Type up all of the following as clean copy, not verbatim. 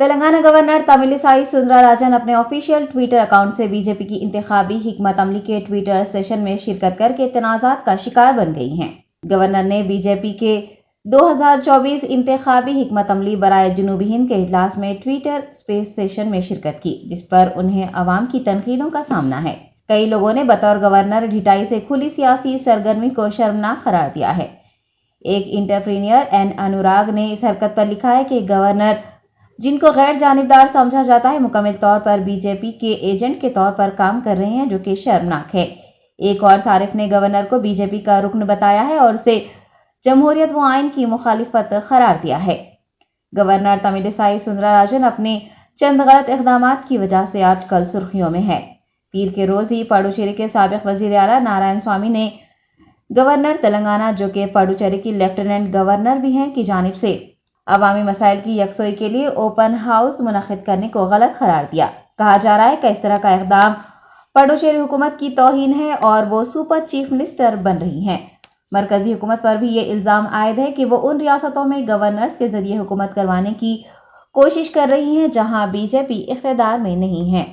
Telangana governor Tamilisai Soundararajan अपने official Twitter account से BJP की इंतखाबी हिकमत अमली के ट्विटर सेशन में शिरकत करके तनाज़ात का शिकार बन गई हैं। गवर्नर ने बीजेपी के 2024 इंतखाबी हिकमत अमली बराए जुनूबी हिंद के इजलास में ट्विटर स्पेस सेशन में शिरकत की, जिस पर उन्हें अवाम की तनकीदों का सामना है। कई लोगों ने बतौर गवर्नर ढिठाई से खुली सियासी सरगर्मी को शर्मनाक करार दिया है। एक इंटरप्रीनियर एन अनुराग ने इस हरकत पर लिखा है कि गवर्नर, जिनको गैर जानिबदार समझा जाता है, मुकम्मल तौर पर बीजेपी के एजेंट के तौर पर काम कर रहे हैं, जो कि शर्मनाक है। एक और सारिफ ने गवर्नर को बीजेपी का रुकन बताया है और उसे जमहूरियत व आइन की मुखालिफत करार दिया है। गवर्नर तमिलिसाई सुंदरराजन अपने चंद गलत इक़दामात की वजह से आजकल सुर्खियों में है। पीर के रोज़ ही पुडुचेरी के साबिक़ वज़ीर आला नारायण स्वामी ने गवर्नर तेलंगाना, जो कि पुडुचेरी की लेफ्टिनेंट गवर्नर भी हैं, की जानिब से अवामी मसाइल की यकसोई के लिए ओपन हाउस मुनक़िद करने को गलत करार दिया। कहा जा रहा है कि इस तरह का इक़दाम पुडुचेरी हुकूमत की तौहीन है और वो सुपर चीफ मिनिस्टर बन रही हैं। मरकजी हुकूमत पर भी ये इल्ज़ाम आयद है कि वो उन रियासतों में गवर्नर्स के जरिए हुकूमत करवाने की कोशिश कर रही हैं जहां बीजेपी इख्तियार में नहीं है।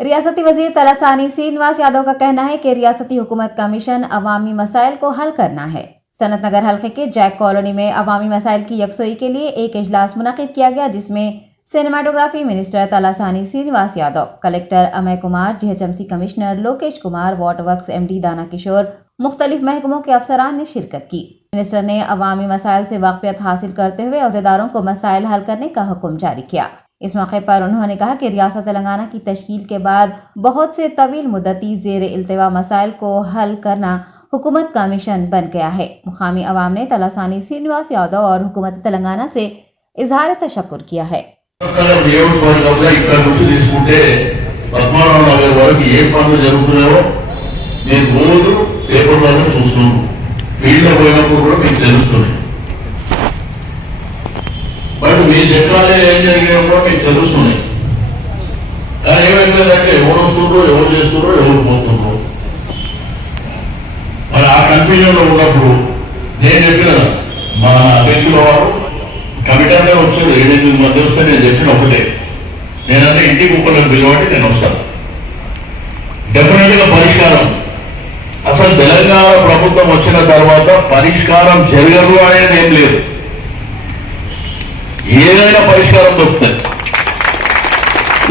रियासती वजीर तलासानी श्रीनिवास यादव का कहना है कि रियासती हुकूमत का मिशन अवामी मसाइल को हल करना है। सनत नगर हल्के के जैक कॉलोनी में अवामी मसाइल की यकसोई के लिए एक इजलास मुनक़िद किया गया, जिसमें cinematography minister Talasani Srinivas Yadav, collector Amoy Kumar, GHMC commissioner Lokesh Kumar, water works MD Dana Kishore, मुख्तलिफ महकमों के अफसरान ने शिरकत की। मिनिस्टर ने अवामी मसाइल से वाक़फियत हासिल करते हुए अहदेदारों को मसाइल हल करने का हुक्म जारी किया। इस मौके पर उन्होंने कहा कि रियासत तेलंगाना की तश्कील के बाद बहुत से तवील मुद्दती ज़ेर इल्तिवा मसाइल को हल करना हुकूमत का मिशन बन गया है। मुकामी अवाम ने तलासानी श्रीनिवास यादव और हुकूमत तेलंगाना से इजहार तशक्कुर किया है। బట్ మీ జట్టాలే ఏం జరిగినా కూడా మీకు తెలుస్తున్నాయి. కానీ ఏమైపోయిందంటే ఎవరు వస్తుండ్రో, ఎవరు చేస్తుండ్రో, ఎవరు పోతుండ్రో, మరి ఆ కన్ఫ్యూజన్ లో ఉన్నప్పుడు నేను చెప్పిన మన వ్యక్తుల వారు కమిటీనే వచ్చారు. 7-8 మంది వస్తే నేను చెప్పిన ఒకటే, నేనంటే ఇంటి కుక్కలను పిలవండి, నేను వస్తాను. డెఫినెట్ గా పరిష్కారం, అసలు తెలంగాణ ప్రభుత్వం వచ్చిన తర్వాత పరిష్కారం జరగదు అనేది ఏం లేదు. ఏదైనా పరిష్కారం దొరుకుతుంది.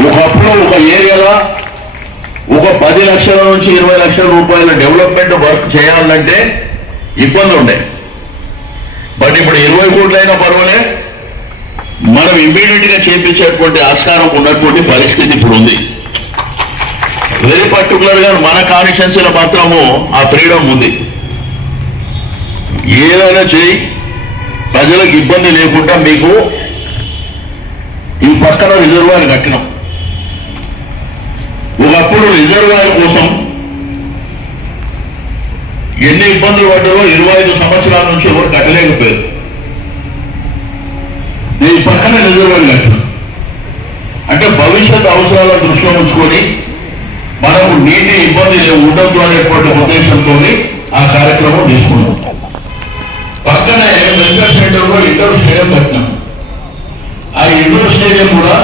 ఒకప్పుడు ఒక ఏరియాలో ఒక 10 లక్షల నుంచి 20 లక్షల రూపాయల డెవలప్మెంట్ వర్క్ చేయాలంటే ఇబ్బంది ఉండే. బట్ ఇప్పుడు 20 కోట్లైనా పర్వాలే, మనం ఇమ్మీడియట్ గా చేపించేటువంటి ఆస్కారం ఉన్నటువంటి పరిస్థితి ఇప్పుడు ఉంది. వెరీ పర్టికులర్ గా మన కాన్స్టిట్యున్సీలో మాత్రము ఆ ఫ్రీడమ్ ఉంది. ఏదైనా చేయి, ప్రజలకు ఇబ్బంది లేకుండా. మీకు ఈ పక్కన రిజర్వాయర్ కట్టినాం. ఒకప్పుడు రిజర్వాయర్ కోసం ఎన్ని ఇబ్బందులు పడ్డారో 25 సంవత్సరాల నుంచి ఎవరు కట్టలేకపోయారు. ఈ పక్కన రిజర్వాయర్ కట్టినాం అంటే భవిష్యత్ అవసరాల దృష్టిలో ఉంచుకొని మనకు నీటి ఇబ్బంది ఉండదు అనేటువంటి ఉద్దేశంతో ఆ కార్యక్రమం తీసుకున్నాం. పక్కనే వెల్ఫేర్ సెంటర్ లో ఇండోర్ స్టేడియం కట్టినాం. ఆ ఇండోర్ స్టేడియం కూడా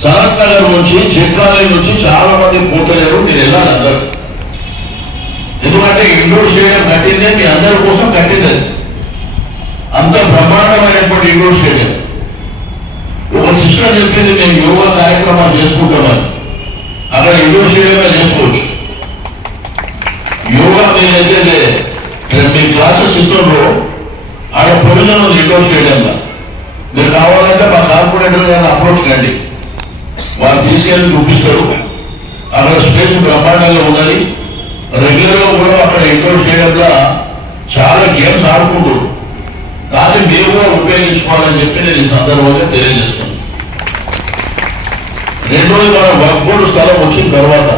సనత్ నగర్ నుంచి, జెక్కాలే నుంచి చాలా మంది పోటలేరు. మీరు వెళ్ళాలి అందరు, ఎందుకంటే ఇండోర్ స్టేడియం కట్టిందే మీ అందరి కోసం కట్టింది. అంత బ్రహ్మాండమైనటువంటి ఇండోర్ స్టేడియం. ఒక సిస్టర్ చెప్పింది, మేము యోగా కార్యక్రమాలు చేసుకుంటామని. అక్కడ ఇండోర్ స్టేడియమే చేసుకోవచ్చు. యోగా మీరైతే మీ క్లాసెస్ ఇస్తుండ్రో ఆడ ప్రొవిజన్ ఉంది ఇండోర్ స్టేడియంలో. మీరు కావాలంటే మా కార్పొరేటర్ గారిని అప్రోచ్ కండి, వాళ్ళు తీసుకెళ్ళి చూపిస్తారు. అక్కడ స్పేస్ బ్రహ్మాండంగా ఉన్నది. రెగ్యులర్ గా కూడా అక్కడ ఇండోర్ స్టేడియంలో చాలా గేమ్స్ ఆడుకుంటారు. కానీ మీరు కూడా ఉపయోగించుకోవాలని చెప్పి నేను ఈ సందర్భంగా తెలియజేస్తాను. రెండోది, మన వర్క్ బోర్డు స్థలం వచ్చిన తర్వాత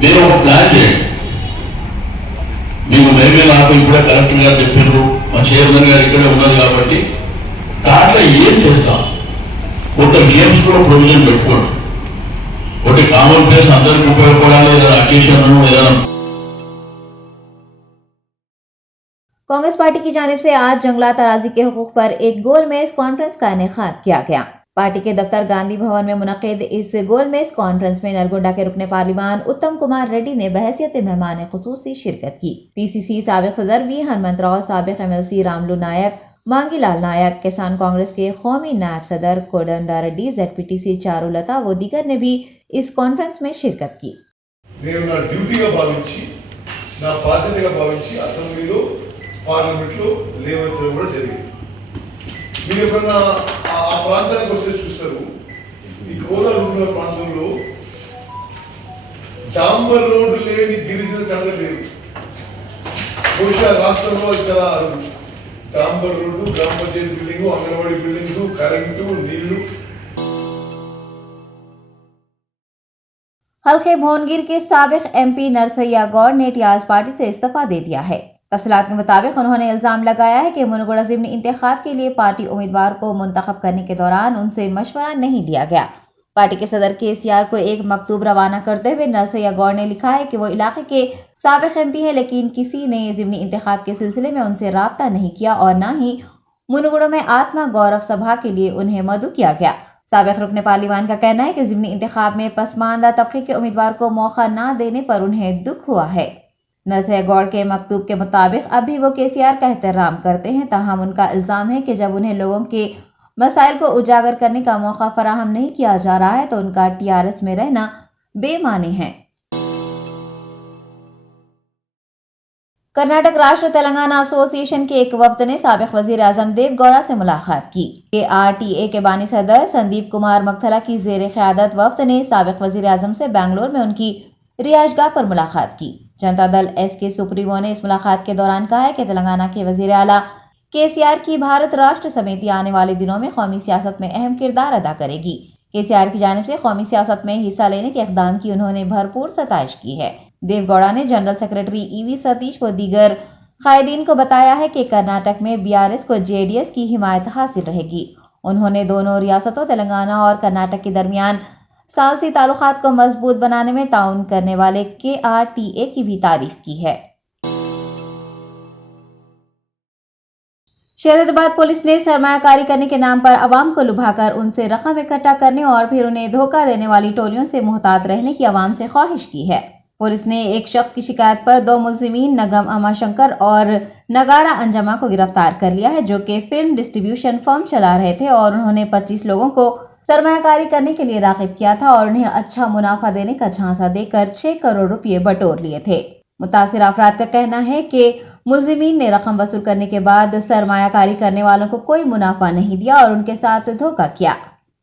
మీరు ఒక ప్లాన్ చేయండి. మీకు మేమే నాకు ఇప్పుడే కలెక్టర్ గారు చెప్పారు, మా చైర్మన్ గారు ఇక్కడే ఉన్నారు కాబట్టి దాంట్లో ఏం చేస్తాం. కొంత గేమ్స్ కూడా ప్రొవిజన్ పెట్టుకోండి. ఒకటి కామన్ ప్లేస్ అందరికి ఉపయోగపడాలి, ఏదైనా అకేషన్ ఏదైనా कांग्रेस पार्टी की जानिब से आज जंगलात अराजी के हुकूक पर एक गोल मेज कॉन्फ्रेंस का इनेकाद किया गया। पार्टी के दफ्तर गांधी भवन में मुनक्किद इस गोल मेज कॉन्फ्रेंस में नलगोंडा के रुकने पार्लिमान उत्तम कुमार रेड्डी ने बहैसियत मेहमान खुसूसी शिरकत की। पीसीसी साबिक सदर वी हनुमंतराव, साबिक एमएलसी रामलू नायक, मांगीलाल नायक, किसान कांग्रेस के कौमी नायब सदर कोडंडा रेड्डी, ZPTC चारुलता व दीगर ने भी इस कॉन्फ्रेंस में शिरकत की। నేను నా డ్యూటీగా భావించి నా బాధ్యతగా భావించి అసెంబ్లీలో పార్లమెంట్లో లేవనెత్తడం కూడా జరిగింది. మీరు ఎప్పుడన్నా ఆ ప్రాంతానికి వస్తే చూస్తారు, ఈ కోలార్ ఉన్న ప్రాంతంలో డాంబర్ రోడ్డు లేని గిరిజన తండ్రి లేదు. బహుశా రాష్ట్రంలో చాలా అరుదు. డాంబర్ రోడ్డు, గ్రామ పంచాయతీ బిల్డింగు, అంగన్వాడీ బిల్డింగ్స్, కరెంటు, నీళ్లు. हल्के भोनगिर के साबिक MP नरसैया गौड़ ने टियाज पार्टी से इस्तीफा दे दिया है। तफसीलात के मुताबिक उन्होंने इल्जाम लगाया है कि मुनगोड़ा ज़िमनी इंतखाब के लिए पार्टी उम्मीदवार को मुंतखब करने के दौरान उनसे मशवरा नहीं लिया गया। पार्टी के सदर KCR को एक मकतूब रवाना करते हुए नरसैया गौड़ ने लिखा है कि वो इलाके के साबिक MP है, लेकिन किसी ने ज़िमनी इंतखाब के सिलसिले में उनसे राब्ता नहीं किया और न ही मुनगोड़ा में आत्मा गौरव सभा के लिए उन्हें मदऊ किया गया। साबिक रुकने पार्लिमान का कहना है कि ज़िमनी इंतखाब में पसमानदा तबके के उम्मीदवार को मौका न देने पर उन्हें दुख हुआ है। नरसैया गौड़ के मकतूब के मुताबिक अब भी वो KCR का एहतराम करते हैं, ताहम उनका इल्ज़ाम है कि जब उन्हें लोगों के मसाइल को उजागर करने का मौका फराहम नहीं किया जा रहा है तो उनका TRS में रहना बेमानी है। कर्नाटक राष्ट्र तेलंगाना एसोसिएशन के एक वफ्द ने साबिक वजीर आजम देव गौड़ा से मुलाकात की। KRTA के बानी सदर संदीप कुमार मगथला की जेर क़यादत वफ्द ने साबिक वजीर आजम से बेंगलोर में उनकी रिहाइशगाह पर मुलाकात की। जनता दल S के सुप्रीमो ने इस मुलाकात के दौरान कहा है कि तेलंगाना के वजीर आला KCR की भारत राष्ट्र समिति आने वाले दिनों में कौमी सियासत में अहम किरदार अदा करेगी। KCR की जानिब से कौमी सियासत में हिस्सा लेने के इक़दाम की उन्होंने भरपूर सताइश की है। देव गौड़ा ने जनरल सेक्रेटरी EV सतीश व दीगर कायदीन को बताया है कि कर्नाटक में BRS को JDS की हिमायत हासिल रहेगी। उन्होंने दोनों रियासतों तेलंगाना और कर्नाटक के दरमियान सालसी ताल्लुकात को मजबूत बनाने में ताउन करने वाले KRTA की भी तारीफ की है। शहरदाबाद पुलिस ने सरमायाकारी करने के नाम पर अवाम को लुभाकर उनसे रकम इकट्ठा करने और फिर उन्हें धोखा देने वाली टोलियों से मुहतात रहने की अवाम से ख्वाहिश की है। पुलिस ने एक शख्स की शिकायत पर 2 मुलजिमीन नगम अमाशंकर और नगारा अंजमा को गिरफ्तार कर लिया है, जो कि फिल्म डिस्ट्रीब्यूशन फर्म चला रहे थे और उन्होंने 25 लोगों को सरमायाकारी करने के लिए राग़िब किया था और उन्हें अच्छा मुनाफा देने का झांसा देकर 6 करोड़ रुपये बटोर लिए थे। मुतासिर अफराद का कहना है कि मुलजिमीन ने रकम वसूल करने के बाद सरमायाकारी करने वालों को कोई मुनाफा नहीं दिया और उनके साथ धोखा किया।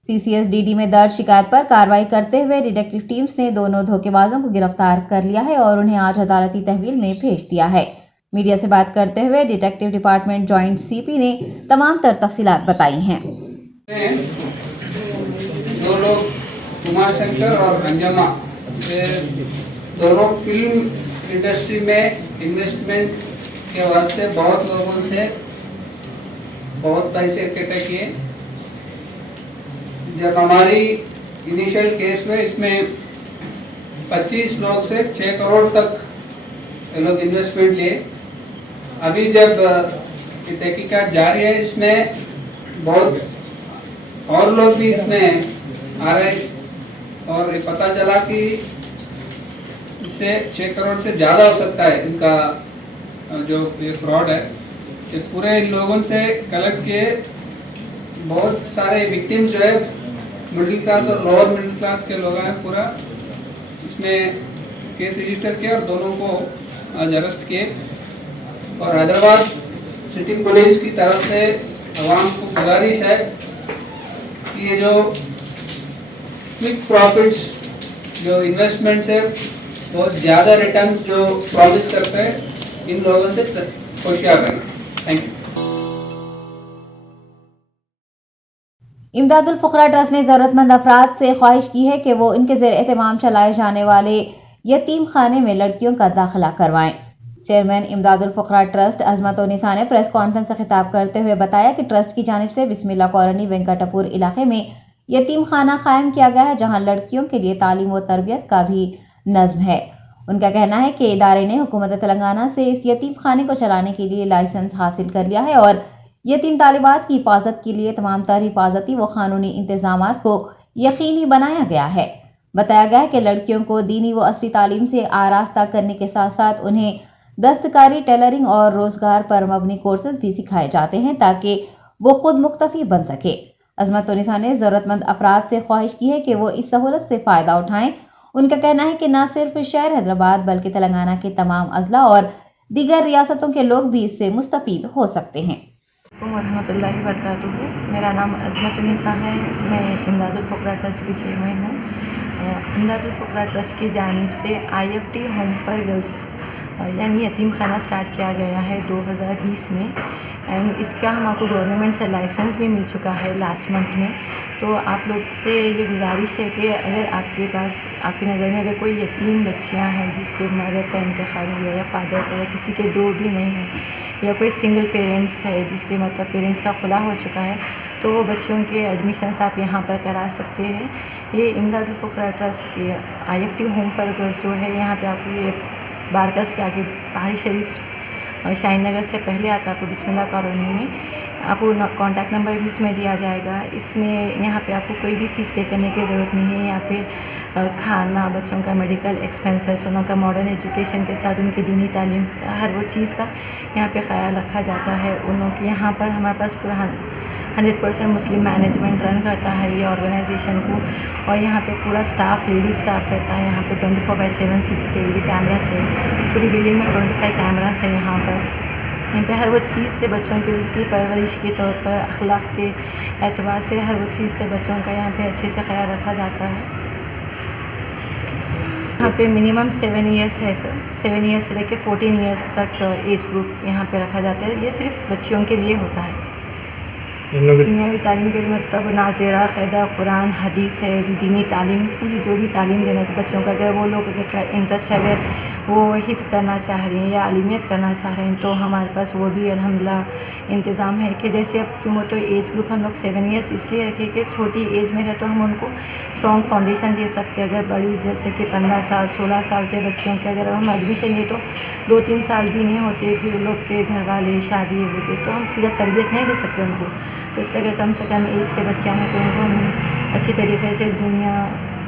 CCSDD में दर्ज शिकायत पर कार्रवाई करते हुए डिटेक्टिव टीम्स ने दोनों धोखेबाजों को गिरफ्तार कर लिया है और उन्हें आज अदालती तहवील में भेज दिया है। मीडिया से बात करते हुए डिटेक्टिव डिपार्टमेंट जॉइंट CP ने तमाम तर तफसीलात बताई हैं। दो लोग उमाशंकर और अंजमा दोनों फिल्म इंडस्ट्री में इन्वेस्टमेंट के वास्ते बहुत लोगों से बहुत पैसे इकट्ठे किए। जब हमारी इनिशियल केस में इसमें 25 लोग से 6 करोड़ तक ये लोग इन्वेस्टमेंट लिए। अभी जब ये तहकीकात जारी है, इसमें बहुत और लोग भी इसमें आ रहे और ये पता चला कि इससे 6 करोड़ से ज़्यादा हो सकता है इनका जो ये फ्रॉड है। ये पूरे इन लोगों से कलेक्ट किए। बहुत सारे विक्टिम जो है मिडिल क्लास और लोअर मिडिल क्लास के लोग हैं। पूरा इसमें केस रजिस्टर किया और दोनों को आज अरेस्ट किए। और हैदराबाद सिटी पुलिस की तरफ से आवाम को गुजारिश है कि ये जो क्विक प्रॉफिट्स जो इन्वेस्टमेंट्स है, बहुत ज़्यादा रिटर्न्स जो प्रॉमिस करते हैं, इन लोगों से होशियार रहें। Thank you. Imdadul Fukra trust ने ज़रूरतमंद अफराद से ख्वाहिश की है कि वो इनके ज़ेर एहतमाम चलाए जाने वाले यतीम खाने में लड़कियों का दाखिला करवाएं। चेयरमैन इमदादुल फुकरा ट्रस्ट अजमत उनिसा ने प्रेस कॉन्फ्रेंस से खिताब करते हुए बताया कि ट्रस्ट की जानिब से बिस्मिल्लाह कॉलोनी वेंकटपुर इलाके में यतीम खाना कायम किया गया है, जहां लड़कियों के लिए तालीम व तरबियत का भी नज़्म है। उनका कहना है कि इदारे ने हुकूमत तेलंगाना से इस यतीम खाने को चलाने के लिए लाइसेंस हासिल कर लिया है और यतीम तालिबात की हिफाजत के लिए तमाम तर हिफाजती व कानूनी इंतजामात को यकीनी बनाया गया है। बताया गया है कि लड़कियों को दीनी व असली तालीम से आरास्ता करने के साथ साथ उन्हें दस्तकारी, टेलरिंग और रोजगार पर मबनी कोर्सेज भी सिखाए जाते हैं ताकि वो खुद मुक्तफी बन सके। अजमत तुनिसा ने ज़रूरतमंद अफराद से ख्वाहिश की है कि वो इस सहूलत से फ़ायदा उठाएं। उनका कहना है कि न सिर्फ शहर हैदराबाद बल्कि तेलंगाना के तमाम अजला और दीगर रियासतों के लोग भी इससे मुस्तफ़ीद हो सकते हैं। वरहमतुल्लाहि वबरकातुहू। मेरा नाम अजमत तुनिसा है। मैं इमदादुल फ़ुक़रा ट्रस्ट की चेयरमैन हूँ। इमदादुल फ़ुक़रा ट्रस्ट की जानिब से IFT होम फॉर गर्ल्स यानी यतीम खाना स्टार्ट किया गया है 2020 में एंड इसका हमको गवर्नमेंट से लाइसेंस भी मिल चुका है लास्ट मंथ में। तो आप लोग से ये गुजारिश है कि अगर आपके पास, आपकी नज़र में अगर कोई यतीम बच्चियां हैं जिसके मदर का इंतकाल हुआ या फादर का या किसी के दो भी नहीं है या कोई सिंगल पेरेंट्स है जिसके मतलब पेरेंट्स का खुला हो चुका है, तो वो बच्चों के एडमिशन्स आप यहाँ पर करा सकते हैं। ये इमदादुल फ़ुक़रा ट्रस्ट की IFT होम फॉर गर्ल्स जो है, यहाँ पे आपको ये बारकस के आगे पहाड़ी शरीफ शाहीन नगर से पहले आता है, आपको बिस्मिल्लाह कॉलोनी में आपको कॉन्टैक्ट नंबर भी इसमें दिया जाएगा। इसमें यहाँ पे आपको कोई भी फ़ीस पे करने की ज़रूरत नहीं है। यहाँ पे खाना, बच्चों का मेडिकल एक्सपेंसेस, उनका मॉडर्न एजुकेशन के साथ उनकी दीनी तालीम का हर वो चीज़ का यहाँ पे ख्याल रखा जाता है। उन लोगों की यहाँ पर हमारे पास पूरा 100% मुस्लिम मैनेजमेंट रन करता है ये ऑर्गेनाइजेशन को, और यहाँ पे पूरा स्टाफ, लेडी स्टाफ रहता है। यहाँ पे 24/7 CCTV कैमरास है, पूरी बिल्डिंग में 25 कैमरास है। यहाँ पे हर वो चीज़ से बच्चों की परवरिश के तौर पर, अखलाक के एतबार से हर वो चीज़ से बच्चों का यहाँ पे अच्छे से ख्याल रखा जाता है। यहाँ पे मिनिमम 7 ईयर्स है सर, 7 ईयर्स से लेकर 14 ईयर्स तक एज ग्रुप यहाँ पे रखा जाता है। ये सिर्फ बच्चियों के लिए होता है। दुनियावी तालीम के लिए मतलब नाज़ेरा, क़ायदा, कुरान, हदीस है, दीनी तालीम, पूरी जो भी तालीम देना है बच्चों का, अगर वो लोग अगर इंटरेस्ट है, अगर वो हिफ्ज़ करना चाह रहे हैं या आलिमियत करना चाह रहे हैं, तो हमारे पास वो भी अल्हम्दुलिल्लाह इंतज़ाम है कि जैसे अब क्यों तो एज ग्रुप हम लोग 7 ईयर्स इसलिए रखें कि छोटी एज में है तो हम उनको स्ट्रॉन्ग फाउंडेशन दे सकते हैं। अगर बड़ी जैसे कि 15 साल 16 साल के बच्चों के अगर हम एडमिशन दें तो 2-3 साल भी नहीं होते, फिर लोग के घर वाले शादी होते तो हम सीधा तरबियत नहीं दे सकते उनको। तो इसलिए अगर कम से कम एज के बच्चे हैं तो उनको हम अच्छी तरीके से दुनिया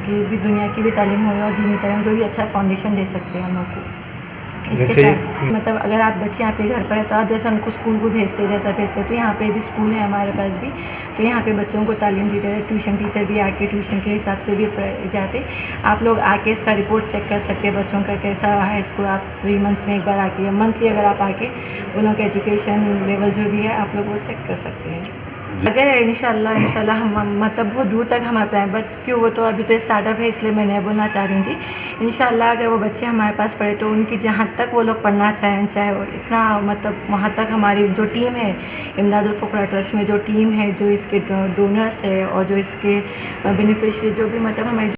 की भी तालीम हो और दीनी तालीम को भी अच्छा फाउंडेशन दे सकते हैं हम लोग को। इसके साथ मतलब अगर आप बच्चे आपके घर पर है तो आप जैसा उनको स्कूल को भेजते तो यहाँ पे भी स्कूल है हमारे पास भी, तो यहाँ पे बच्चों को तालीम दी जाए। ट्यूशन टीचर भी आके ट्यूशन के हिसाब से भी जाते। आप लोग आके इसका रिपोर्ट चेक कर सकते हैं बच्चों का कैसा है। इसको आप 3 मंथ्स में एक बार आके या मंथली अगर आप आके उन लोगों का एजुकेशन लेवल जो भी है आप लोग वो चेक कर सकते हैं। अगर इंशाल्लाह हम मतलब बहुत दूर तक हमारे प्लान, बट क्यों वो तो अभी तो स्टार्टअप है इसलिए मैं नहीं बोलना चाह रही थी। इंशाल्लाह अगर वो बच्चे हमारे पास पढ़े तो उनकी जहाँ तक वो लोग पढ़ना चाहें, चाहे वो इतना मतलब वहाँ तक हमारी जो टीम है इमदादुल फ़ुक़रा ट्रस्ट में, जो टीम है, जो इसके डोनर्स है और जो इसके बेनिफिशियरी जो भी मतलब हमारे।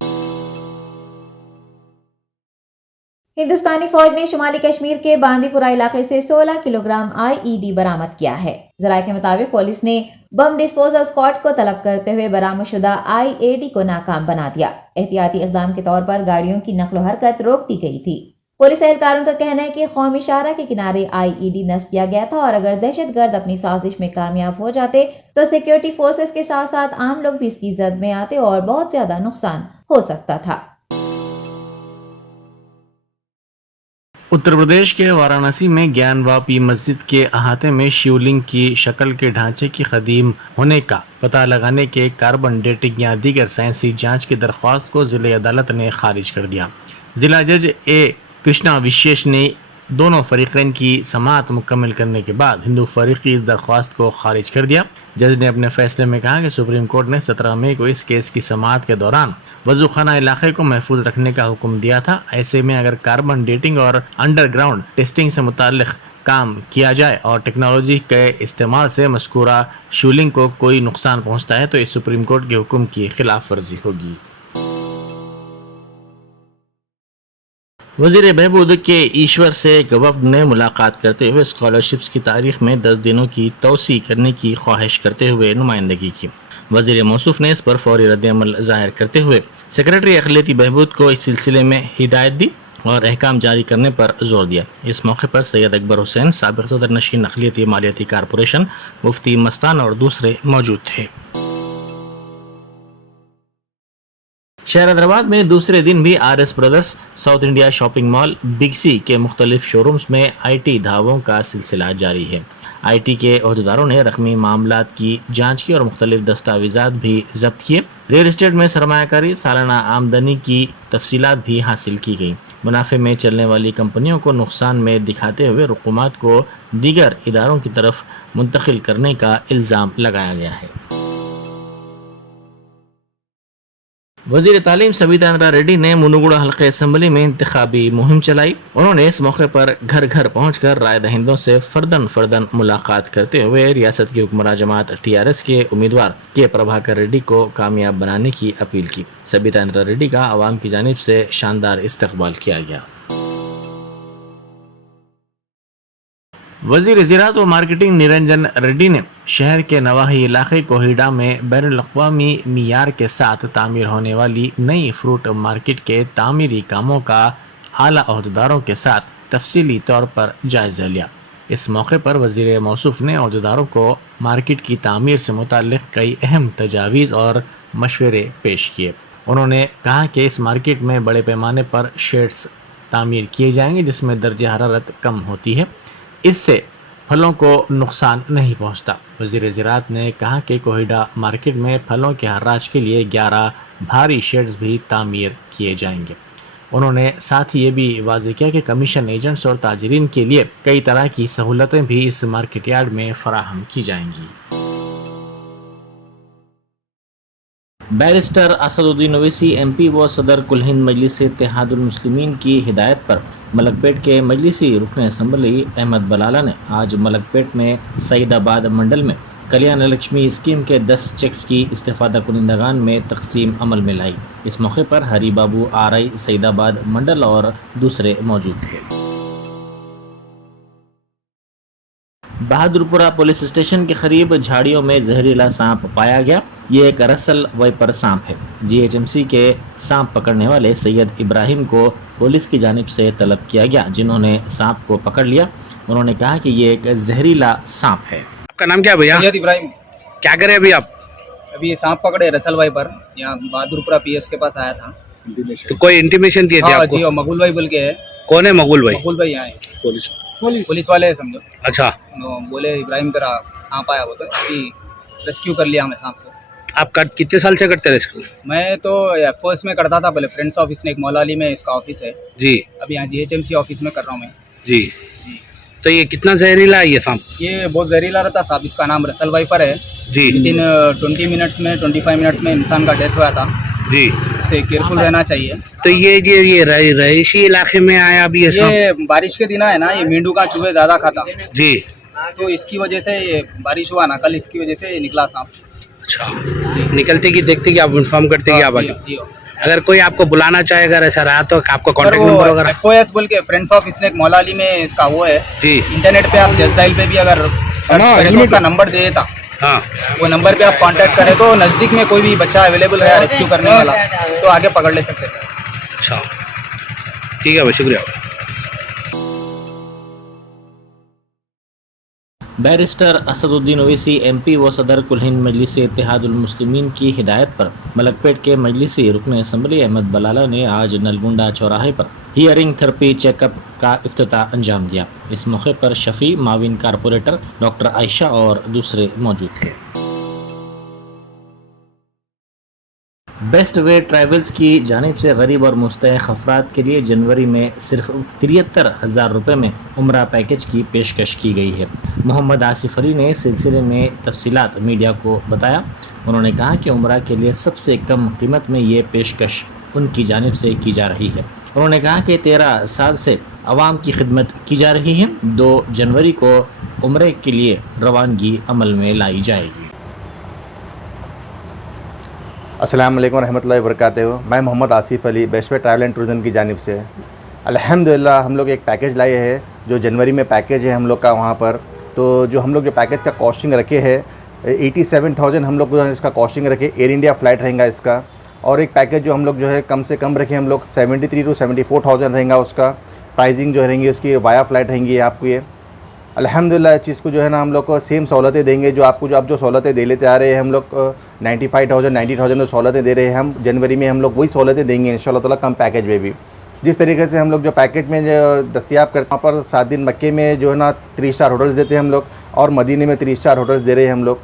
हिंदुस्तानी फौज ने शुमाली कश्मीर के बांदीपुरा इलाके से 16 किलोग्राम IED बरामद किया है। जराये के मुताबिक पुलिस ने बम डिस्पोजल स्क्वाड को तलब करते हुए बरामदशुदा IED को नाकाम बना दिया। एहतियाती इक़दाम के तौर पर गाड़ियों की नकलो हरकत रोक दी गई थी। पुलिस एहलकारों का कहना है कि कौमी शाहरा के किनारे IED नस्ब किया गया था और अगर दहशतगर्द अपनी साजिश में कामयाब हो जाते तो सिक्योरिटी फोर्सेस के साथ साथ आम लोग भी इसकी जद में आते और बहुत ज्यादा नुकसान हो सकता था। उत्तर प्रदेश के वाराणसी में ज्ञानवापी मस्जिद के अहाते में शिवलिंग की शक्ल के ढांचे की कदीम होने का पता लगाने के कार्बन डेटिंग या दीगर साइंसी जांच की दरख्वास्त को जिला अदालत ने खारिज कर दिया। जिला जज A कृष्णा विशेष ने दोनों फरीकैन की समाअत मुकम्मल करने के बाद हिंदू फरीक की इस दरख्वास्त को खारिज कर दिया। जज ने अपने फैसले में कहा कि सुप्रीम कोर्ट ने 17 मई को इस केस की समाअत के दौरान वजूखाना इलाके को महफूज रखने का हुक्म दिया था। ऐसे में अगर कार्बन डेटिंग और अंडरग्राउंड टेस्टिंग से मुताल्लिक काम किया जाए और टेक्नोलॉजी के इस्तेमाल से मज़कूरा शिवलिंग को कोई नुकसान पहुँचता है तो इस सुप्रीम कोर्ट के हुक्म की खिलाफ वर्जी होगी। वज़ीर बहबूद के ईश्वर से एक वफ़द ने मुलाकात करते हुए स्कॉलरशिप्स की तारीख में 10 दिनों की तोसी करने की ख्वाहिश करते हुए नुमाइंदगी की। वज़ीर मौसूफ ने इस पर फौरी रद्द-ए-अमल ज़ाहिर करते हुए सेक्रेटरी अक़लियती बहबूद को इस सिलसिले में हिदायत दी। और अहकाम जारी करने पर जोर दिया। इस मौके पर सैयद अकबर हुसैन, साबिक़ सदर नशीन अक़लियती मालियाती कारपोरेशन, मुफ्ती मस्तान और दूसरे मौजूद थे। शहर हैदराबाद में दूसरे दिन भी RS brothers, south India shopping mall, Big C के मुख्तलिफ शोरूम्स में IT धावों का सिलसिला जारी है। IT के अहदेदारों ने रकमी मामलात की जांच की और मुख्तलिफ दस्तावेजात भी जब्त किए। रियल एस्टेट में सरमायाकारी, सालाना आमदनी की तफसीलात भी हासिल की गई। मुनाफे में चलने वाली कंपनियों को नुकसान में दिखाते हुए रुकुमात को दीगर इदारों की तरफ मुंतकिल करने का इल्ज़ाम लगाया गया है। वज़ीर तालीम सविता इंद्रा रेड्डी ने मुनुगुड़ा हल्के असम्बली में इंतखाबी मुहिम चलाई। उन्होंने इस मौके पर घर घर पहुंचकर राय दहिंदों से फर्दन मुलाकात करते हुए रियासत की हुक्मरान जमात TRS के उम्मीदवार के प्रभाकर रेड्डी को कामयाब बनाने की अपील की। सविता इंद्रा रेड्डी का आवाम की जानिब से शानदार इस्तकबाल किया गया। वज़ीर ज़राअत व मार्केटिंग निरंजन रेड्डी ने शहर के नवाही इलाके कोहिडा में बैनुल-अक़वामी मियार के साथ तामीर होने वाली नई फ्रूट मार्केट के तामीरी कामों का आला अहदेदारों के साथ तफसीली तौर पर जायज़ा लिया। इस मौके पर वज़ीर मौसूफ़ ने अहदेदारों को मार्केट की तामीर से मुताल्लिक़ कई अहम तजावीज़ और मशवरे पेश किए। उन्होंने कहा कि इस मार्केट में बड़े पैमाने पर शेड्स तामीर किए जाएंगे जिसमें दर्जे हरारत कम होती है, इससे फलों को नुकसान नहीं पहुंचता। वज़ीर ज़राअत ने कहा कि कोहिडा मार्केट में फलों के हर्राज के लिए 11 भारी शेड्स भी तामीर किए जाएंगे। उन्होंने साथ ही ये भी वाज़ेह किया कि कमीशन एजेंट्स और ताजरीन के लिए कई तरह की सहूलतें भी इस मार्केट यार्ड में फराहम की जाएंगी। बैरिस्टर असदुद्दीन ओवैसी MP व सदर कुल हिंद मजलिस इत्तेहादुल मुस्लिमीन की हिदायत पर मलकपेट के मजलिसी रुकन असम्बली अहमद बलाला ने आज मलकपेट में सईदाबाद मंडल में कल्याण लक्ष्मी स्कीम के 10 चेक्स की इस्तेफादा कुनिंदगान में तकसीम अमल में लाई। इस मौके पर हरी बाबू RI सईदाबाद मंडल और दूसरे मौजूद थे। बहादुरपुरा पुलिस स्टेशन के करीब झाड़ियों में जहरीला सांप पाया गया। ये एक रसल वाइपर सांप है। GHMC के सांप पकड़ने वाले सैयद इब्राहिम को पुलिस की जानिब से तलब किया गया, जिन्होंने सांप को पकड़ लिया। उन्होंने कहा कि ये एक जहरीला सांप है। आपका नाम क्या है भैया? सैयद इब्राहिम। क्या करे अभी आप? अभी ये सांप पकड़े रसल वाइपर, यहाँ बहादुरपुरा PS के पास आया था। तो कोई इंटीमेशन दिए थे हाँ आपको? जी, और मकबूल भाई बोल के है। कौन है मकबूल भाई? मकबूल भाई यहाँ है, पुलिस वाले है समझो। अच्छा, तो बोले इब्राहिम तेरा सांप आया, बोलते अभी रेस्क्यू कर लिया हमें सांप को। आप कितने साल से करते रेस्क्यू? मैं तो फर्स्ट में करता था, पहले फ्रेंड्स ऑफिस में, एक मौलाली में इसका ऑफिस है जी। अभी यहाँ GHMC ऑफिस में कर रहा हूँ मैं जी। जी। तो ये कितना जहरीला है ये सांप? ये बहुत जहरीला रहता साहब। इसका नाम रसल वाइपर है जी। विदिन 25 मिनट्स में इंसान का डेथ हुआ था जी। इससे केयरफुल रहना चाहिए। तो ये रहायशी इलाके में आया अभी ये सांप? ये बारिश के दिन है ना, ये मींडू का चूहे ज्यादा खाता जी। तो इसकी वजह से ये बारिश हुआ ना कल, इसकी वजह से निकला सांप। अच्छा, निकलते कि देखते कि आप इन्फॉर्म करते कि आप आगे। अगर कोई आपको बुलाना चाहे अगर ऐसा रहा तो आपका कॉन्टेक्ट नंबर वगैरह? FOS बोल के फ्रेंड्स ऑफ इसने एक मौलाली में इसका वो है जी। इंटरनेट पे आप जस्ट डायल पे भी अगर सर्च करें तो उसका नंबर दे देता। हाँ, वो नंबर पे आप कांटेक्ट करें तो नज़दीक में कोई भी बच्चा अवेलेबल है रेस्क्यू करने वाला तो आगे पकड़ ले सकते हैं। अच्छा ठीक है भाई, शुक्रिया। बैरिस्टर असदुद्दीन ओवैसी MP व सदर कुल हिंद मजलिस इत्तेहादुल मुस्लिमीन की हिदायत पर मलकपेट के मजलिसी रुकन असम्बली अहमद बलाला ने आज नलगुंडा चौराहे पर हियरिंग थेरेपी चेकअप का इफ्तिताह अंजाम दिया। इस मौके पर शफी, माविन कारपोरेटर डॉक्टर आयशा और दूसरे मौजूद थे। बेस्ट वे ट्रैवल्स की जानिब से गरीब और मुस्तहक़ अफराद के लिए जनवरी में सिर्फ 73,000 रुपये में उम्रा पैकेज की पेशकश की गई है। मोहम्मद आसिफ अली ने इस सिलसिले में तफसीलात मीडिया को बताया। उन्होंने कहा कि उम्रा के लिए सबसे कम कीमत में ये पेशकश उनकी जानिब से की जा रही है। उन्होंने कहा कि 13 साल से आवाम की खिदमत की जा रही है। 2 जनवरी को उम्रे के लिए रवानगी अमल में लाई जाएगी। अस्सलाम वालेकुम रहमतुल्लाहि व बरकातहू। मैं Mohammad Asif Ali best way travel and tourism की जानिब से अल्हम्दुलिल्लाह हम लोग एक पैकेज लाए हैं जो जनवरी में पैकेज है हम लोग का वहाँ पर। तो जो हम लोग जो पैकेज का कॉस्टिंग रखे है 87,000 हम लोग इसका कॉस्टिंग रखे। एयर इंडिया फ़्लाइट रहेगा इसका और एक पैकेज जो हम लोग जो है कम से कम रखें हम लोग 73 to 74,000 रहेगा उसका प्राइसिंग जो रहेंगी उसकी वाया फ्लाइट रहेंगी आपको ये अल्हम्दुलिल्लाह इस चीज़ को जो है ना हम लोग को सेम सहूलतें देंगे जो आपको जो अब जो सहूलतें दे लेते आ रहे हैं हम लोग 95,000 90,000 जो सहूलतें दे रहे हैं हम जनवरी में हम लोग वही सहूलतें देंगे इंशाल्लाह ताला कम पैकेज में भी। जिस तरीके से हम लोग जो पैकेज में जो दस्तियाब करते हैं वहाँ पर 7 दिन मक्के में जो है ना 3 स्टार होटल्स देते हैं हम लोग और मदीने में 3 स्टार होटल्स दे रहे हैं हम लोग।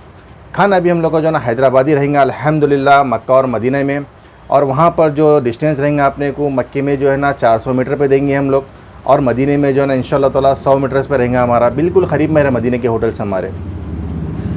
खाना भी हम लोग को जो है ना हैदराबादी रहेंगे अल्हम्दुलिल्लाह मक्का और मदीना में और वहाँ पर जो डिस्टेंस रहेंगे आपने को मक्के में जो है ना 400 मीटर पे देंगे हम लोग और मदीने में जो है ना इंशाल्लाह ताला 100 मीटर्स पे रहेंगे हमारा बिल्कुल करीब में मदीने के होटल्स हमारे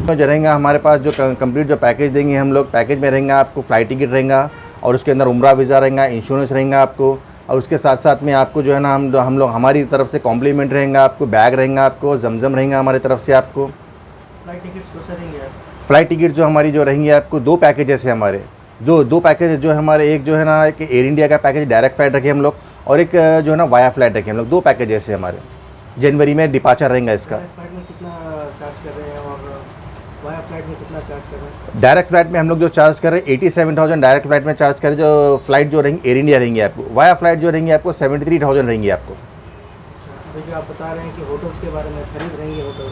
तो जो रहेंगे हमारे पास जो कंप्लीट जो पैकेज देंगे हम लोग पैकेज में रहेंगे आपको फ़्लाइट टिकट रहेगा और उसके अंदर उम्रा वीज़ा रहेगा इंश्योरेंस रहेगा आपको और उसके साथ साथ में आपको जो है ना हम लोग हमारी तरफ से कॉम्प्लीमेंट रहेगा आपको बैग रहेगा आपको जमजम रहेगा हमारी तरफ से आपको। फ्लाइट टिकट्स को सर रहेंगे फ़्लाइट टिकट जो हमारी जो रहेंगी आपको 2 पैकेजेस है हमारे दो पैकेज जो है हमारे एक जो है ना एक एयर इंडिया का पैकेज डायरेक्ट फ़्लाइट रखे हम लोग और एक जो है ना वाया फ्लाइट रखे हम लोग 2 पैकेज ऐसे हमारे जनवरी में डिपार्चर रहेगा इसका। फ्लाइट में कितना चार्ज कर रहे हैं और वाया फ्लाइट में कितना चार्ज कर रहे हैं? डायरेक्ट फ्लाइट में हम लोग जो चार्ज कर रहे हैं 87,000 डायरेक्ट फ्लाइट में चार्ज करें जो फ्लाइट जो रहेंगी एयर इंडिया रहेंगी आपको वाया फ्लाइट जो रहेंगी आपको 73,000 रहेंगी आपको। अभी जो आप बता रहे हैं कि होटल्स के बारे में खरीद रहेंगे होटल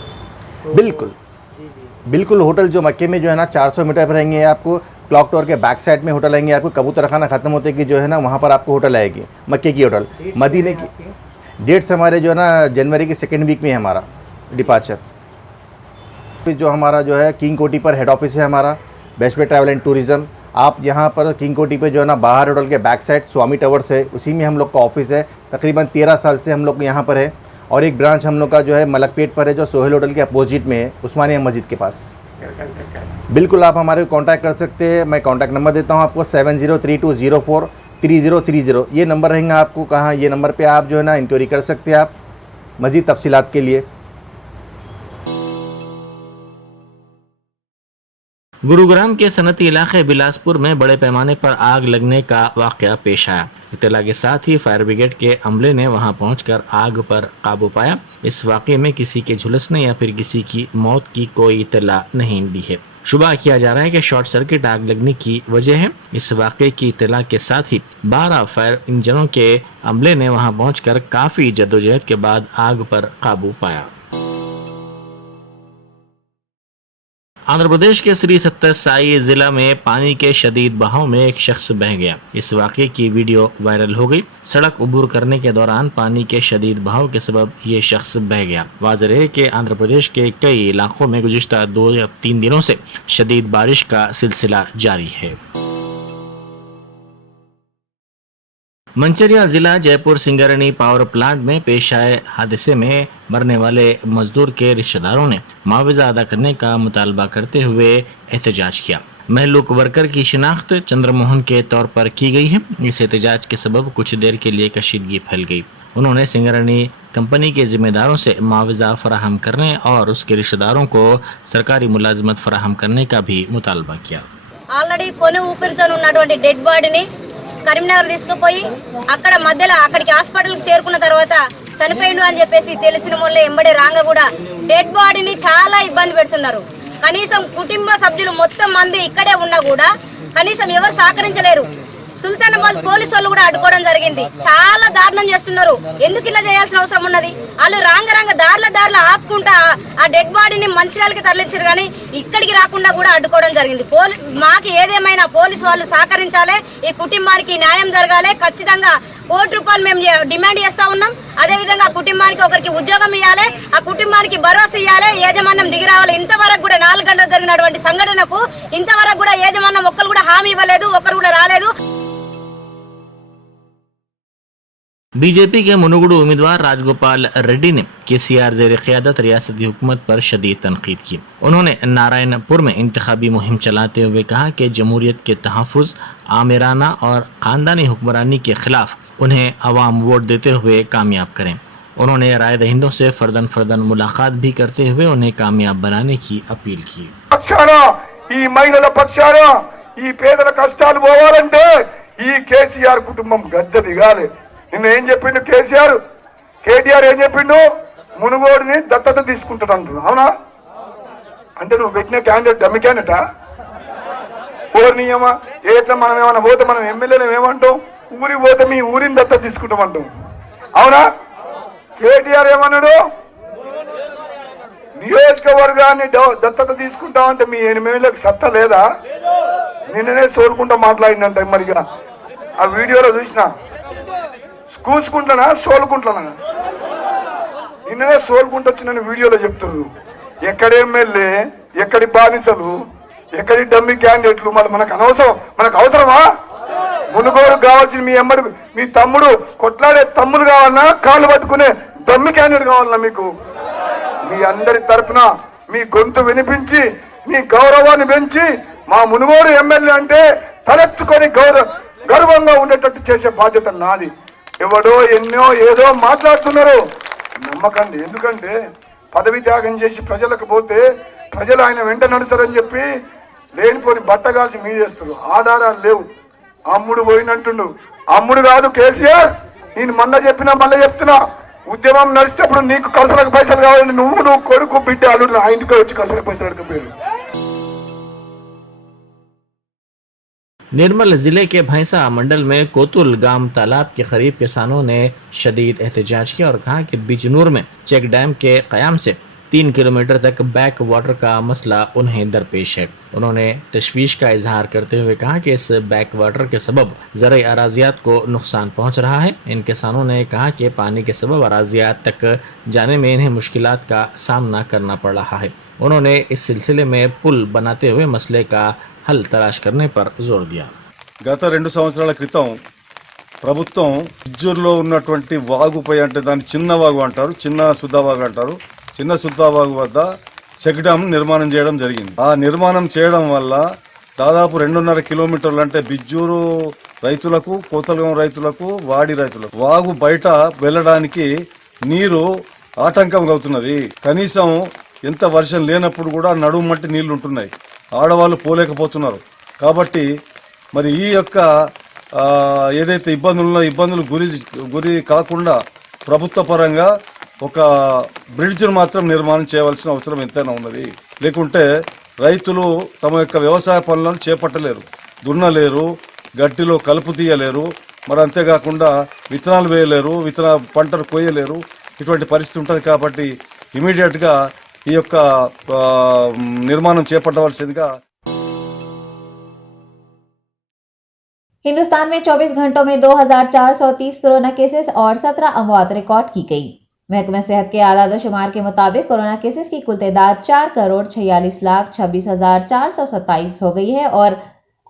तो बिल्कुल बिल्कुल होटल जो मक्के में जो है ना 400 मीटर पर रहेंगे आपको क्लॉक टावर के बैक साइड में होटल आएंगे आपको कबूतर खाना ख़त्म होते कि जो है ना वहाँ पर आपको होटल आएगी मक्के की होटल मदीने की डेट्स हमारे जो है ना जनवरी की 2nd वीक में है हमारा डिपार्चर। जो हमारा जो है किंग कोठी पर हेड ऑफिस है हमारा best way travel and tourism. आप यहाँ पर किंग कोठी पे जो है ना बाहर होटल के बैक साइड स्वामी टावर्स है उसी में हम लोग का ऑफिस है तकरीबन 13 साल से हम लोग यहाँ पर है और एक ब्रांच हम लोग का जो है मलकपेट पर है जो सोहेल होटल के अपोजिट में है उस्मानिया मस्जिद के पास। बिल्कुल आप हमारे को कांटेक्ट कर सकते हैं मैं कांटेक्ट नंबर देता हूँ आपको 7032043030 ये नंबर रहेगा आपको कहाँ ये नंबर पे आप जो है ना इंक्वायरी कर सकते हैं आप मज़ीद तफसीलात के लिए। गुरुग्राम के सनती इलाके बिलासपुर में बड़े पैमाने पर आग लगने का वाकया पेश आया। इत्तला के साथ ही फायर ब्रिगेड के अमले ने वहां पहुंचकर आग पर काबू पाया। इस वाकये में किसी के झुलसने या फिर किसी की मौत की कोई इत्तला नहीं मिली है। शुबा किया जा रहा है कि शॉर्ट सर्किट आग लगने की वजह है। इस वाकये की इत्तला के साथ ही 12 फायर इंजनों के अमले ने वहां पहुंचकर काफी जद्दोजहद के बाद आग पर काबू पाया। आंध्र प्रदेश के श्री सत्य साई जिला में पानी के शदीद बहाव में एक शख्स बह गया। इस वाकये की वीडियो वायरल हो गई। सड़क उबूर करने के दौरान पानी के शदीद बहाव के सबब ये शख्स बह गया। वाज़ेह है कि आंध्र प्रदेश के कई इलाकों में गुज़िश्ता 2 या 3 दिनों से शदीद बारिश का सिलसिला जारी है। मंचरिया जिला जयपुर सिंगरनी पावर प्लांट में पेश आए हादसे में मरने वाले मजदूर के रिश्तेदारों ने मुआवजा अदा करने का मुतालबा करते हुए एहतजाज किया। महलूक वर्कर की शिनाख्त चंद्रमोहन के तौर पर की गई है। इस एहतजाज के सबब कुछ देर के लिए कशीदगी फैल गई। उन्होंने सिंगरनी कंपनी के जिम्मेदारों से मुआवजा फराहम करने और उसके रिश्तेदारों को सरकारी मुलाजमत फराहम करने का भी मुतालबा किया। ఆల్రెడీ కొను ఊపిరితో ఉన్నటువంటి డెడ్ బాడీని కరీంనగర్ తీసుకుపోయి అక్కడ మధ్యలో అక్కడికి హాస్పిటల్కి చేరుకున్న తర్వాత చనిపోయిండు అని చెప్పేసి తెలిసిన వాళ్ళే ఎంబడే రాంగ కూడా డెడ్ బాడీని చాలా ఇబ్బంది పెడుతున్నారు. కనీసం కుటుంబ సభ్యులు మొత్తం మంది ఇక్కడే ఉన్నా కూడా కనీసం ఎవరు సహకరించలేరు. సుల్తానాబాద్ పోలీసు వాళ్ళు కూడా అడ్డుకోవడం జరిగింది. చాలా దారుణం చేస్తున్నారు. ఎందుకు ఇలా చేయాల్సిన అవసరం ఉన్నది? వాళ్ళు రాంగ దారుల ఆపుకుంటా ఆ డెడ్ బాడీని మంచిర్యాలకి తరలించారు కానీ ఇక్కడికి రాకుండా కూడా అడ్డుకోవడం జరిగింది. మాకు ఏదేమైనా పోలీసు వాళ్ళు సహకరించాలి. ఈ కుటుంబానికి న్యాయం జరగాలి. ఖచ్చితంగా ₹1 మేము డిమాండ్ చేస్తా ఉన్నాం. అదే విధంగా కుటుంబానికి ఒకరికి ఉద్యోగం ఇవ్వాలి. ఆ కుటుంబానికి భరోసా ఇవ్వాలి. యాజమాన్యం దిగి రావాలి. ఇంతవరకు కూడా 4 గంటలు జరిగినటువంటి సంఘటనకు ఇంతవరకు కూడా యాజమాన్యం ఒక్కరు కూడా హామీ ఇవ్వలేదు. ఒక్కరు కూడా రాలేదు. बीजेपी के मुनुगुडु उम्मीदवार राजगोपाल रेड्डी ने केसीआर ज़ेर क़यादत रियासती हुकूमत पर शदीद तनकीद की। उन्होंने नारायणपुर में इंतखाबी मुहिम चलाते हुए कहा कि जमहूरियत के तहफ़्फ़ुज़, आमिराना और ख़ानदानी हुक्मरानी के ख़िलाफ़ उन्हें अवाम वोट देते हुए कामयाब करें। उन्होंने राय दहिंदों से फ़र्दन मुलाकात भी करते हुए उन्हें कामयाब बनाने की अपील की। ఈ మహిళల పక్షాన ఈ పేదల కష్టాలు పోవాలంటే ఈ కేసీఆర్ కుటుంబం గద్దె దిగాలి. నిన్న ఏం చెప్పిండు కేటీఆర్ ఏం చెప్పిండు? మునుగోడుని దత్తత తీసుకుంటాడు అంటున్నాడు. అవునా? అంటే నువ్వు పెట్టిన క్యాండిడేట్ డమ్మి క్యాండిడేటా? ఓర్నీయమా ఎట్లా మనం ఏమైనా పోతే మనం ఎమ్మెల్యేలు ఏమంటాం, ఊరికి పోతే మీ ఊరిని దత్తత తీసుకుంటామంటాం. అవునా? కేటీఆర్ ఏమన్నాడు, నియోజకవర్గాన్ని దత్తత తీసుకుంటామంటే మీ ఎమ్మెల్యేలకు సత్తా లేదా? నిన్ననే సోలుకుంటా మాట్లాడినంట. మరి ఆ వీడియోలో చూసిన కూసుకుంటానా సోలుకుంటానా? నిన్ననే సోలుకుంటూ వచ్చిన వీడియోలో చెప్తున్నారు. ఎక్కడి ఎమ్మెల్యే, ఎక్కడి బానిసలు, ఎక్కడి డమ్మి క్యాండిడేట్లు, మళ్ళీ మనకు అవసరమా? మునుగోడు కావాల్సిన మీ ఎమ్మడి మీ తమ్ముడు కొట్లాడే తమ్ముడు కావాలన్నా, కాళ్ళు పట్టుకునే దమ్మి క్యాండిడేట్ కావాలన్నా మీకు? మీ అందరి తరపున మీ గొంతు వినిపించి మీ గౌరవాన్ని పెంచి మా మునుగోడు ఎమ్మెల్యే అంటే తలెత్తుకొని గర్వంగా ఉండేటట్టు చేసే బాధ్యత నాది. ఎవడో ఎన్నో ఏదో మాట్లాడుతున్నారు, నమ్మకండి. ఎందుకంటే పదవి త్యాగం చేసి ప్రజలకు పోతే ప్రజలు ఆయన వెంట నడుస్తారని చెప్పి లేనిపోని బట్టగాల్సి మీదేస్తారు. ఆధారాలు లేవు. అమ్ముడు పోయినంటుండు. అమ్ముడు కాదు కేసీఆర్, నేను మొన్న చెప్పినా మళ్ళీ చెప్తున్నా, ఉద్యమం నడిచేటప్పుడు నీకు కలసలకు పైసలు కావాలని నువ్వు కొడుకు బిడ్డ అల్లుడు ఆ ఇంటికి వచ్చి కలసలకు పైసలు అడగపోయారు. निर्मल जिले के भैंसा मंडल में कोतुल गांव तालाब के करीब किसानों ने शदीद एहतजाज किया और कहा कि बिजनूर में चेक डैम के कयाम से 3 किलोमीटर तक बैक वाटर का मसला उन्हें दरपेश है। उन्होंने तशवीश का इजहार करते हुए कहा कि इस बैक वाटर के सबब ज़राई अराजियात को नुकसान पहुंच रहा है। इन किसानों ने कहा कि पानी के सबब अराजियात तक जाने में इन्हें मुश्किलात का सामना करना पड़ रहा है। उन्होंने इस सिलसिले में पुल बनाते हुए मसले का हल तलाश करने पर जोर दिया। గత 2 సంవత్సరాల క్రితం ప్రభుత్వం బిజ్జూరులో ఉన్నటువంటి వాగుపై, అంటే దాన్ని చిన్న వాగు అంటారు, చిన్న సుద్దావాగు అంటారు, చిన్న సుద్దావాగు వద్ద చెక్ డ్యామ్ నిర్మాణం చేయడం జరిగింది. ఆ నిర్మాణం చేయడం వల్ల దాదాపు 2.5 కిలోమీటర్లు, అంటే బిజ్జూరు రైతులకు, కోతలగం రైతులకు, వాడి రైతులకు వాగు బయట వెళ్ళడానికి నీరు ఆటంకం అవుతున్నది. కనీసం ఎంత వర్షం లేనప్పుడు కూడా నడుము మట్టి నీళ్లు ఉంటున్నాయి. ఆడవాళ్ళు పోలేకపోతున్నారు. కాబట్టి మరి ఈ యొక్క ఏదైతే ఇబ్బందులు గురి కాకుండా ప్రభుత్వ పరంగా ఒక బ్రిడ్జ్ను మాత్రం నిర్మాణం చేయవలసిన అవసరం ఎంతైనా ఉన్నది. లేకుంటే రైతులు తమ యొక్క వ్యవసాయ పనులను చేపట్టలేరు, దున్నలేరు, గట్టిలో కలుపు తీయలేరు, మరి అంతేకాకుండా విత్తనాలు వేయలేరు, పంటలు కోయలేరు. ఇటువంటి పరిస్థితి ఉంటుంది. కాబట్టి ఇమీడియట్గా ఈ యొక్క నిర్మాణం చేపట్టవలసిందిగా. हिंदुस्तान में 24 घंटों में 2430 कोरोना केसेस और 17 अमवात रिकॉर्ड की गई। महकमा सेहत के आदाद शुमार के मुताबिक कोरोना केसेस की कुल तादाद 4,46,26,427 हो गई है और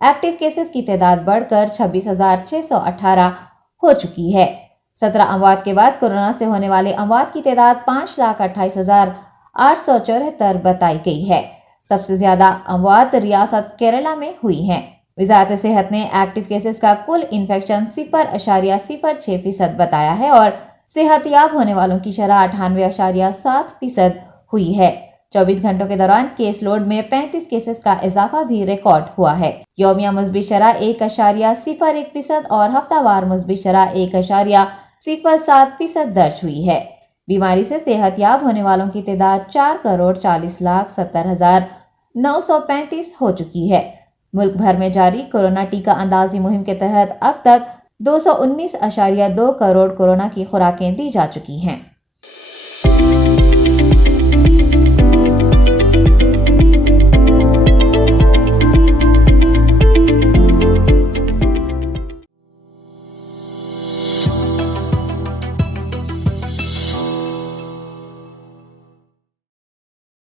एक्टिव केसेस की तादाद बढ़कर 26,618 हो चुकी है। 17 अमवात के बाद कोरोना से होने वाले अमवात की तादाद 5,28,874 बताई गई है। सबसे ज्यादा अमवात रियासत केरला में हुई हैं। वजारत सेहत ने एक्टिव केसेस का कुल इन्फेक्शन 0.06% बताया है और सेहतयाब होने वालों की शरह 98.7% हुई है। 24 घंटों के दौरान केस लोड में 35 केसेस का इजाफा भी रिकॉर्ड हुआ है। यौमिया मुस्बित शरह 1.01% और हफ्तावार मुस्बित शरह 1.07% दर्ज हुई है। बीमारी से सेहतयाब होने वालों की तादाद 4,40,70,935 हो चुकी है। मुल्क भर में जारी कोरोना टीका अंदाजी मुहिम के तहत अब तक 219.2 करोड़ कोरोना की खुराकें दी जा चुकी हैं।